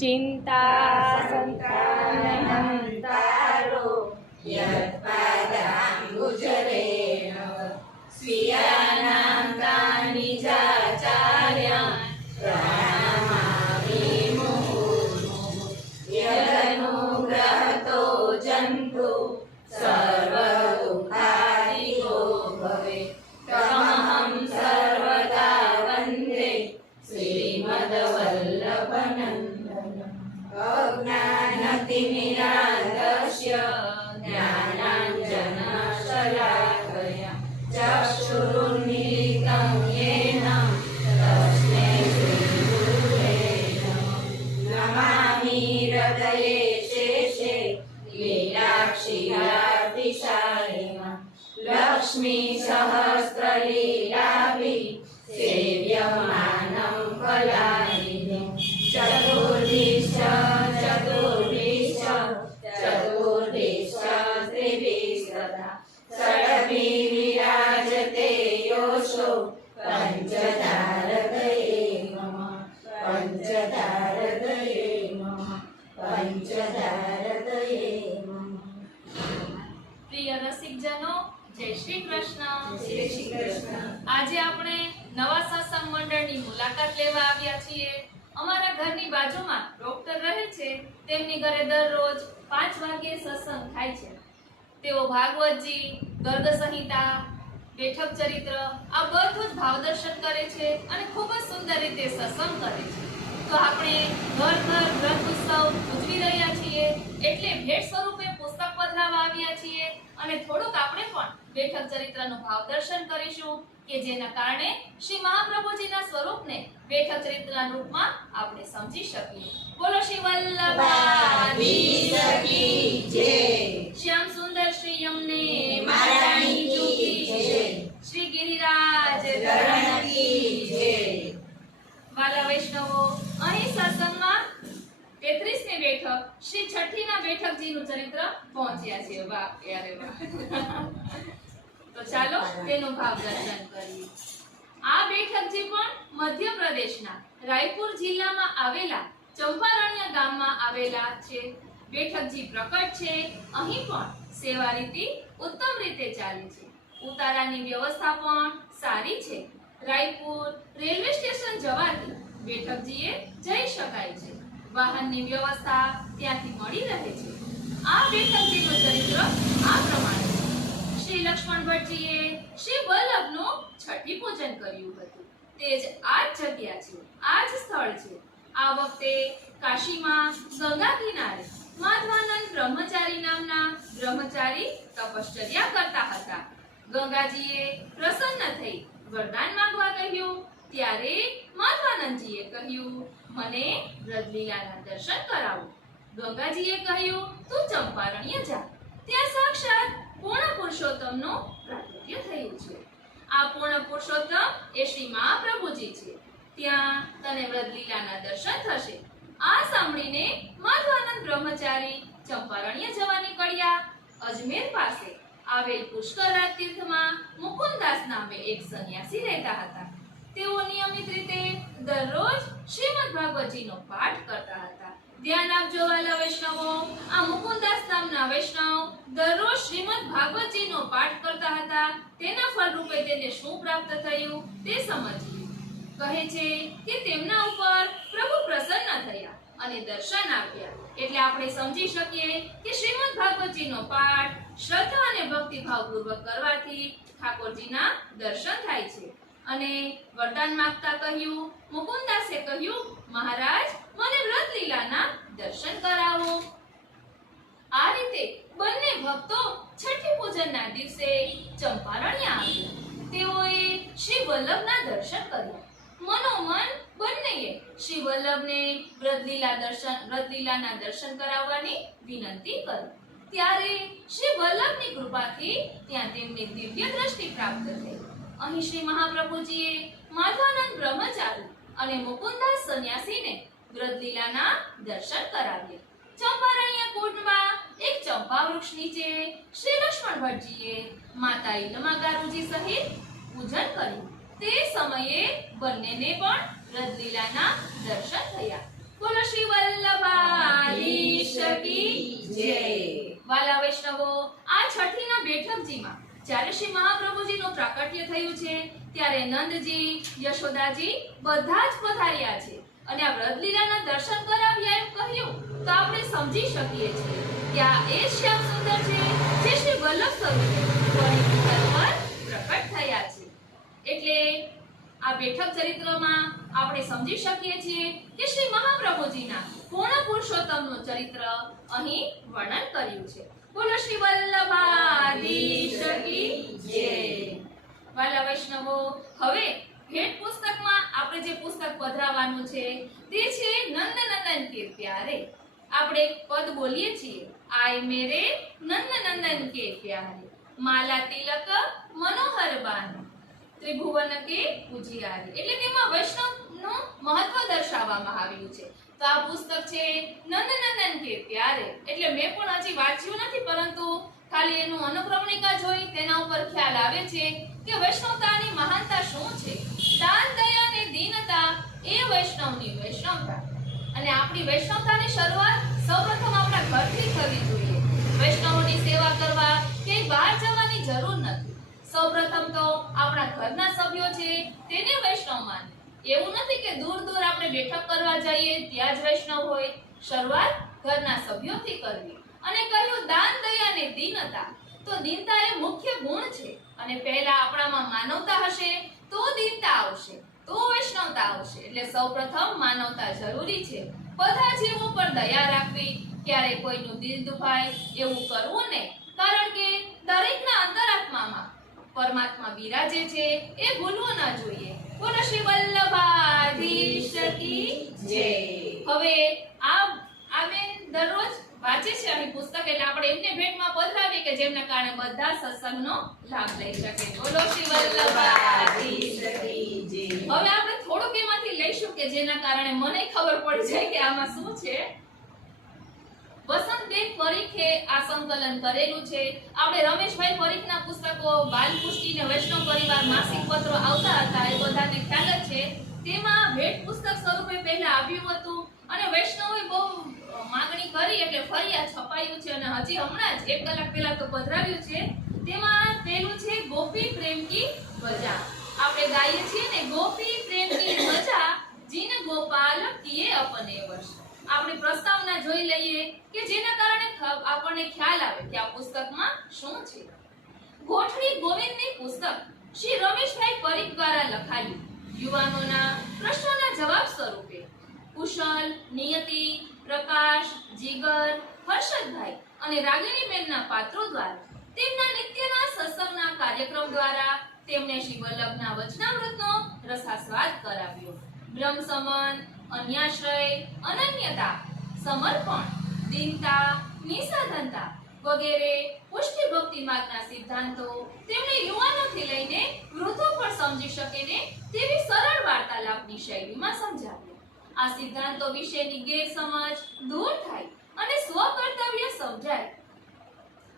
चिंता संतानहंतारो यत्पादाम्बुजरेण स्वीयानां तानिजाचार्यान् प्रणमामि मुहुर्मुहुः यदनुग्रहतो जन्तु सर्वदुःखादिगो भवेत् तमहं सर्वदा वन्दे श्रीमद्वल्लभनन्दनम् अज्ञानतिमिरान्धस्य ज्ञानाञ्जनशलाकया चक्षुरुन्मीलितं येन तस्मै श्रीगुरुवे नमः नमामि हृदये शेषे लीलाक्षिरातिशायिनः लक्ष्मीसहस्रलीलाभिः सेव्यमानं कलानिधिं चतुर्दिश त्रिभिस्तथा षड्भिः विराजते योषो पञ्चदारदये नमः पञ्चदारदये नमः पञ्चदारदये नमः। प्रिय रसिकजनो, जय श्री कृष्ण। जय श्री कृष्ण। આજે આપણે નવા સત્સંગ મંડળની મુલાકાત લેવા આવ્યા છીએ। અમારા ઘરની બાજુમાં ડોક્ટર રહે છે। તેમની ઘરે દરરોજ 5 વાગ્યે સત્સંગ થાય છે। તેઓ ભાગવતજી, ગર્ગ સંહિતા, બેઠક ચરિત્ર આ બધું જ ભાવદર્શન કરે છે અને ખૂબ જ સુંદર રીતે સત્સંગ કરે છે। તો આપણે ઘર ઘર ગ્રંથ ઉત્સવ ઉજવી રહ્યા છીએ, એટલે ભેટ સ્વરૂપે પુસ્તક પધરાવવા આવ્યા છીએ અને થોડુંક આપણે પણ બેઠક ચરિત્રનું ભાવદર્શન કરીશું કે જેના કારણે શ્રી મહાપ્રભુજીના સ્વરૂપને બેઠક ચરિત્રના રૂપમાં આપણે સમજી શકીએ। બોલો શ્રી વલ્લભાધીશ કી જય। શ્યામ સુંદર શ્રી યમને મહારાણી કી જય। શ્રી ગિરિરાજ ધરણ કી જય। વાલા વૈષ્ણવો, અહીં સત્સંગમાં 33મી બેઠક શ્રી છઠ્ઠીના બેઠકજીનું ચરિત્ર પહોંચ્યા છે। વાહ યારે વાહ। તો ચાલો તેનું ભાવદર્શન કરીએ। આ બેઠકજી પણ મધ્ય પ્રદેશના રાયપુર જિલ્લામાં આવેલા ચંપારણ્ય ગામમાં આવેલા છે। બેઠકજી પ્રકટ છે। અહીં પણ સેવા રીતિ ઉત્તમ રીતે ચાલે છે। ઉતારાની વ્યવસ્થા પણ સારી છે। રાયપુર રેલવે સ્ટેશન જવાથી બેઠકજીએ જઈ શકાય છે। વાહનની વ્યવસ્થા ત્યાંથી મળી રહે છે। આ બેઠકજીનું ચરિત્ર આ પ્રમાણે છે। શ્રી લક્ષ્મણ ભટ્ટજીએ શ્રી વલ્લભનું છઠ્ઠી પૂજન કર્યું હતું। તે જ આ જ જગ્યા છે, આ જ સ્થળ છે। આ વખતે કાશીમાં ગંગા કિનારે માધવાનંદ બ્રહ્મચારી નામના બ્રહ્મચારી તપશ્ચર્યા કરતા હતા। ગંગાજીએ પ્રસન્ન થઈ વરદાન માંગવા કહ્યું, ત્યારે માધવાનંદજીએ કહ્યું, મને વ્રજલીલાના દર્શન કરાવો। ગંગાજીએ કહ્યું, તું ચંપારણ્ય જા, ત્યાં સાક્ષાત પૂર્ણ પુરુષોત્તમનું પ્રાગટ્ય થયું છે। આ પૂર્ણ પુરુષોત્તમ એ શ્રી મહાપ્રભુજી છે। ત્યાં તને વ્રજલીલાના દર્શન થશે। આ સાંભળીને માધવાનંદ બ્રહ્મચારી ચંપારણ્ય જવા નીકળ્યા। અજમેર પાસે આવેલ પુષ્કરરાજ તીર્થમાં મુકુંદાસ નામે એક સંન્યાસી રહેતા હતા। તેઓ નિયમિત રીતે દરરોજ શ્રીમદ ભાગવતજીનો પાઠ કરતા હતા। ધ્યાન આપજો વાલા વૈષ્ણવો, આ મુકુંદાસ નામના વૈષ્ણવ દરરોજ શ્રીમદ ભાગવતજીનો પાઠ કરતા હતા। તેના ફળરૂપે તેને શું પ્રાપ્ત થયું તે સમજીએ। કહે છે કે તેમના ઉપર પ્રભુ પ્રસન્ન થયા અને દર્શન આપ્યા। એટલે આપણે સમજી શકીએ કે શ્રીમદ ભાગવતજીનો પાઠ શ્રદ્ધા અને ભક્તિભાવપૂર્વક કરવાથી ઠાકોરજીના દર્શન થાય છે। અને વરદાન માંગતા કહ્યું, મુકુંદાસે કહ્યું, મહારાજ મને વ્રતલીલાના દર્શન કરાવો। આ રીતે બંને ભક્તો છઠ્ઠી પૂજનના દિવસે ચંપારણ્ય આવ્યા। તેઓએ શ્રી વલ્લભના દર્શન કર્યા। મનોમન બંનેએ શ્રી વલ્લભને વ્રતલીલાના દર્શન કરાવવાની વિનંતી કરી। ત્યારે શ્રી વલ્લભની કૃપાથી ત્યાં તેમને દિવ્ય દ્રષ્ટિ પ્રાપ્ત થઈ। અહીં શ્રી મહાપ્રભુજીએ માધવાનંદ બ્રહ્મચારી અને મુકુંદાસ સંન્યાસીને વ્રતલીલાના દર્શન કરાવ્યા। ચંપારણ્ય કુંડમાં એક ચંપા વૃક્ષ નીચે શ્રી લક્ષ્મણ ભટ્ટજીએ માતા ઇલમાગારુજી સહિત પૂજન કર્યું। તે સમયે બંનેને પણ વ્રતલીલાના દર્શન થયા। બોલો શ્રી વલ્લભ છઠ્ઠીના બેઠકજીમાં જ્યારે શ્રી મહાપ્રભુજીનું પ્રાકટ્ય થયું છે ત્યારે નંદજી, યશોદાજી બધા જ પધાર્યા છે અને આ વ્રતલીલાના દર્શન કરાવ્યા એમ કહ્યું તો આપણે સમજી શકીએ છીએ કે આ એ શ્યામ સુંદર છે જે શ્રી વલ્લભ સ્વરૂપે પરિપૂર્ણ પર પ્રકટ થયા છે. એટલે આ બેઠક ચરિત્રમાં આપણે સમજી શકીએ છીએ કે શ્રી મહાપ્રભુજીના પૂર્ણ પુરુષોત્તમનું ચરિત્ર અહીં વર્ણન કર્યું છે. બોલો શ્રી વલ્લભાધીશ કી જય. વાલા વૈષ્ણવો, હવે ભેટ પુસ્તકમાં આપણે જે પુસ્તક પધરાવવાનું છે તે છે નંદનંદન કે પ્યારે. આપણે એક પદ બોલીએ છીએ, આય મેરે નંદનંદન કે પ્યારે, માલા તિલક મનોહર બાન, ત્રિભુવન કે ઉજિયારી. એટલે તેમાં વૈષ્ણવનું મહત્વ દર્શાવવામાં આવ્યું છે. તો આ પુસ્તક છે નંદનંદન કે પ્યારે. એટલે મેં પણ હજી વાંચ્યું નથી, પરંતુ ખાલી એનું અનુક્રમણિકા જોઈ તેના ઉપર ખ્યાલ આવે છે કે વૈષ્ણવતાની મહાનતા શું છે. દાન, દયા અને દીનતા એ વૈષ્ણવની વૈષ્ણવતા. અને આપણી વૈષ્ણવતાની શરૂઆત સૌપ્રથમ આપણા ઘરથી થવી જોઈએ. વૈષ્ણવોની સેવા કરવા કે બહાર જવાની જરૂર નથી. સૌપ્રથમ તો આપણા ઘરના સભ્યો છે તેને વૈષ્ણવ માને. એવું નથી કે દૂર દૂર આપણે બેઠક કરવા જઈએ ત્યાં જ વૈષ્ણવ હોય. શરૂઆત ઘરના સભ્યોથી કરવી. અને કહ્યું દાન, દયા અને દીનતા. તો દીનતા એ મુખ્ય ગુણ છે અને પહેલા આપણામાં માનવતા હશે તો દીનતા આવશે, તો વૈષ્ણવતા આવશે. એટલે સૌપ્રથમ માનવતા જરૂરી છે. બધા જીવો પર દયા રાખવી, ક્યારે કોઈનું દિલ દુખાય એવું કરવું નહીં. કારણ કે દરેકના અંતરાત્મામાં પરમાત્મા બિરાજે છે એ ભૂલવું ન જોઈએ. બોલો શ્રી વલ્લભાધીશ કી જય. હવે આ બેન દરરોજ વાંચે છે અહીં પુસ્તક, એટલે આપણે એમને ભેટમાં પધરાવીએ કે જેમના કારણે બધા સત્સંગનો લાભ લઈ શકે. બોલો શ્રી વલ્લભાધીશ કી જય. હવે આપણે થોડુંક એમાંથી લઈશું કે જેના કારણે મને ખબર પડી જાય કે આમાં શું છે. વસંતબેન પરીખે આ સંકલન કરેલું છે. આપણે રમેશભાઈ પરીખના પુસ્તકો બાલપુષ્ટિ ને વૈષ્ણવ પરિવાર માસિક પત્રો આવતા હતા, એ બધાને ખ્યાલ જ છે. તેમાં ભેટ પુસ્તક સ્વરૂપે પહેલા આવ્યું હતું અને વૈષ્ણવોએ બહુ માંગણી કરી એટલે ફરી આ છપાયું છે અને હજી હમણાં જ 1 કલાક પહેલા તો પધરાવ્યું છે. તેમાં પહેલું છે ગોપી પ્રેમ કી વજા. આપણે ગાઈએ છીએ ને, ગોપી પ્રેમ કી વજા જીન ગોપાલ કિએ અપને વર્ષ. આપણે પ્રસ્તાવના જોઈ લઈએ કે જેના કારણે આપણને ખ્યાલ આવે કે આ પુસ્તકમાં શું છે. ગોઠડી ગોવિંદની પુસ્તક શ્રી રમેશભાઈ પરીખ દ્વારા લખાયું. યુવાનોના પ્રશ્નોના જવાબ સ્વરૂપે કુશલ, નિયતિ, પ્રકાશ, જીગર, હર્ષદભાઈ અને રાગિણીબેનના પાત્રો દ્વારા તેમના નિત્યના સત્સંગના કાર્યક્રમ દ્વારા તેમણે શ્રી વલ્લભના વચનામૃતનો રસાસ્વાદ કરાવ્યો. બ્રહ્મ સમન, અન્યાશ્રય, અનન્યતા, સમર્પણ, દીનતા, નિસાધનતા વગેરે પુષ્ટિ ભક્તિ માર્ગના સિદ્ધાંતો તેમણે યુવાનોથી લઈને વૃદ્ધો પણ સમજી શકે ને તેવી સરળ વાર્તાલાપની શૈલીમાં સમજાવ્યા. આ સિદ્ધાંતો વિશેની ગેરસમજ દૂર થાય અને સ્વકર્તવ્ય સમજાય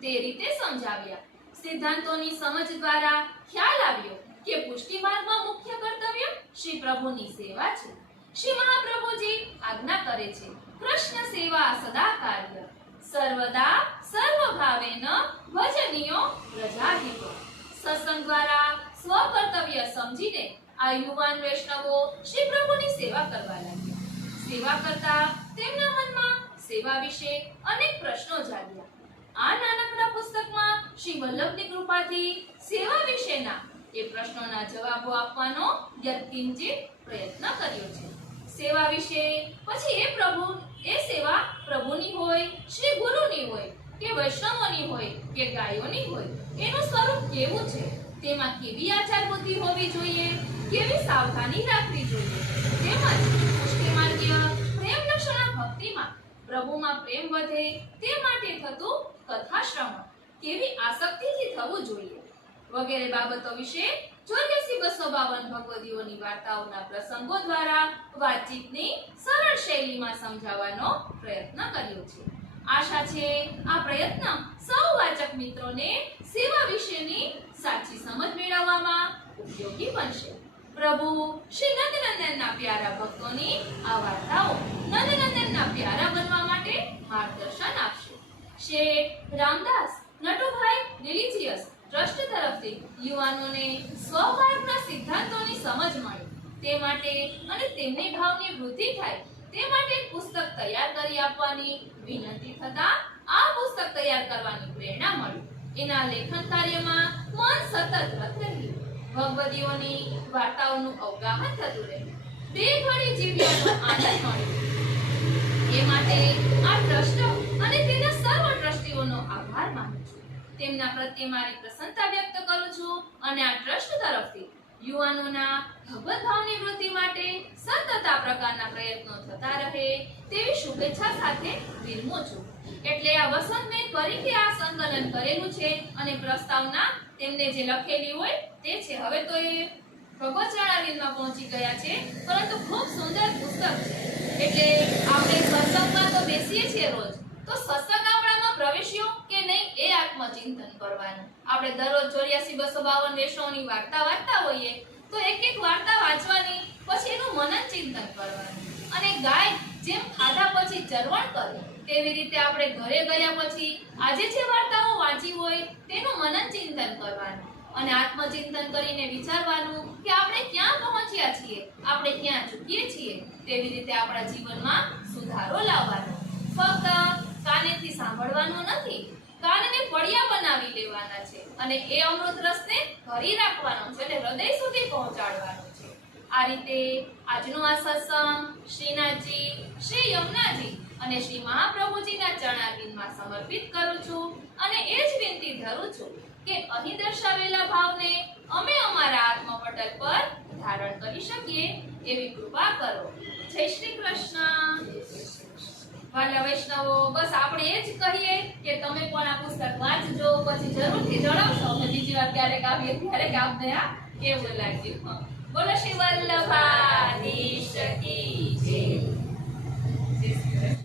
તે રીતે સમજાવ્યા. સિદ્ધાંતોની સમજ દ્વારા ખ્યાલ આવ્યો કે પુષ્ટિ માર્ગમાં મુખ્ય કર્તવ્ય શ્રી પ્રભુની સેવા છે. શ્રી મહાપ્રભુજી આજ્ઞા કરે છે, કૃષ્ણ સેવા સદા કાર્ય, સર્વદા સર્વભાવેન ભજનીયો પ્રજાહિતો. સત્સંગ દ્વારા સ્વકર્તવ્ય સમજીને આ યુવાન વૈષ્ણવો શ્રી પ્રભુની સેવા કરવા લાગ્યા. સેવા કરતા તેમના મનમાં સેવા વિશે અનેક પ્રશ્નો જાગ્યા. આ નાનકડા પુસ્તકમાં શ્રી વલ્લભની કૃપાથી સેવા વિશેના એ પ્રશ્નોના જવાબો આપવાનો યત્કિંચિત પ્રયત્ન કર્યો છે. સેવા વિશે પછી એ સેવા પ્રભુની હોય, શ્રી ગુરુની હોય કે વૈષ્ણવોની હોય કે ગાયોની હોય, એનું સ્વરૂપ કેવું છે, તેમાં કેવી આચાર બુદ્ધિ હોવી જોઈએ, કેવી સાવધાની રાખવી જોઈએ, તેમજ પુષ્ટિ માર્ગીય પ્રેમ લક્ષણા ભક્તિમાં પ્રભુમાં પ્રેમ વધે તે માટે થતું કથા શ્રવણ કેવી આસક્તિથી થવું જોઈએ વગેરે બાબતો વિશે 8452 ભગવદીઓની વાર્તાઓના પ્રસંગો દ્વારા વાતચીતની સરળ શૈલીમાં સમજાવવાનો પ્રયત્ન કર્યો છે. આશા છે આ પ્રયત્ન સૌ વાચક મિત્રોને સેવા વિશેની સાચી સમજ મેળવવામાં ઉપયોગી બનશે. પ્રભુ શ્રી નંદનંદનના પ્યારા ભક્તોની આ વાર્તાઓ નંદનંદનના પ્યારા બનવા માટે માર્ગદર્શન આપશે. શેઠ રામદાસ નટુભાઈ રિલિજિયસ ટ્રસ્ટ તરફથી યુવાનોને સ્વમાર્ગના સિદ્ધાંતોની સમજ મળે તે માટે અને તેમની ભાવની વૃદ્ધિ થાય તે માટે એક પુસ્તક તૈયાર કરી આપવાની વિનંતી થતા આ પુસ્તક તૈયાર કરવાની પ્રેરણા મળી। એના લેખન કાર્યમાં મન સતત રત રહ્યું। ભગવદીઓની વાર્તાઓનું અવગાહન થતું રહ્યું। બે ઘડી જીવ્યાનો આનંદ મળ્યો। એ માટે આ ટ્રસ્ટ અને તેના સર્વ ટ્રસ્ટીઓનો આભાર માનું છું। તેમના પ્રત્યે મારી પ્રસન્નતા વ્યક્ત કરું છું અને આ ટ્રસ્ટ તરફથી યુવાનોના ભગવત ભાવની વૃદ્ધિ માટે સતત આ પ્રકારના પ્રયત્નો થતા રહે તેવી શુભેચ્છા સાથે વિરમું છું। એટલે આ વસંતબેન ફરીથી આ સંકલન કરેલું છે અને પ્રસ્તાવના તેમને જે લખેલી હોય તે છે। હવે તો એ ભગવચરણાનંદમાં પહોંચી ગયા છે, પરંતુ ખૂબ સુંદર પુસ્તક છે। એટલે આપણે સત્સંગમાં તો બેસીએ છીએ રોજ, તો સત્સંગ આપણામાં પ્રવેશ્યો કે નહીં એ આત્મચિંતન કરવાનું। આપણે દરરોજ 84-252 વૈષ્ણવની વાર્તા વાંચતા હોઈએ તો એક વાર્તા વાંચવાની, પછી એનું મનન ચિંતન કરવાનું। અને ગાય જેમ ખાધા પછી ચરવણ કરે તેવી રીતે આપણે ઘરે ગયા પછી આજે જે વાર્તાઓ વાંચી હોય તેનું મનન ચિંતન કરવાનું અને આત્મચિંતન કરીને વિચારવાનું કે આપણે ક્યાં પહોંચ્યા છીએ, આપણે ક્યાં ચૂકીએ છીએ। તેવી રીતે આપણા જીવનમાં સુધારો લાવવાનો। ફક્ત કાનેથી સાંભળવાનું નથી, કાનને પડિયા બનાવી લેવાના છે અને એ અમૃત રસને ભરી રાખવાનો છે, એટલે હૃદય સુધી પહોંચાડવાનો છે। આ રીતે આજનો આ સત્સંગ શ્રીનાથજી, શ્રી યમુનાજી અને શ્રી મહાપ્રભુજીના ચરણારવિંદમાં સમર્પિત કરું છું અને એ જ વિનંતી ધરું છું કે અહીં દર્શાવેલા ભાવને અમે અમારા આત્મપટલ પર ધારણ કરી શકીએ એવી કૃપા કરો। જય શ્રી કૃષ્ણ। વાલા વૈષ્ણવો, બસ આપણે એ જ કહીએ કે તમે પણ આ પુસ્તક વાંચજો, પછી જરૂરથી જણાવશો કે બીજી વાર ક્યારેક આવીએ ત્યારે કે આપને આ કેવું લાગ્યું। બોલો શ્રી વલ્લભા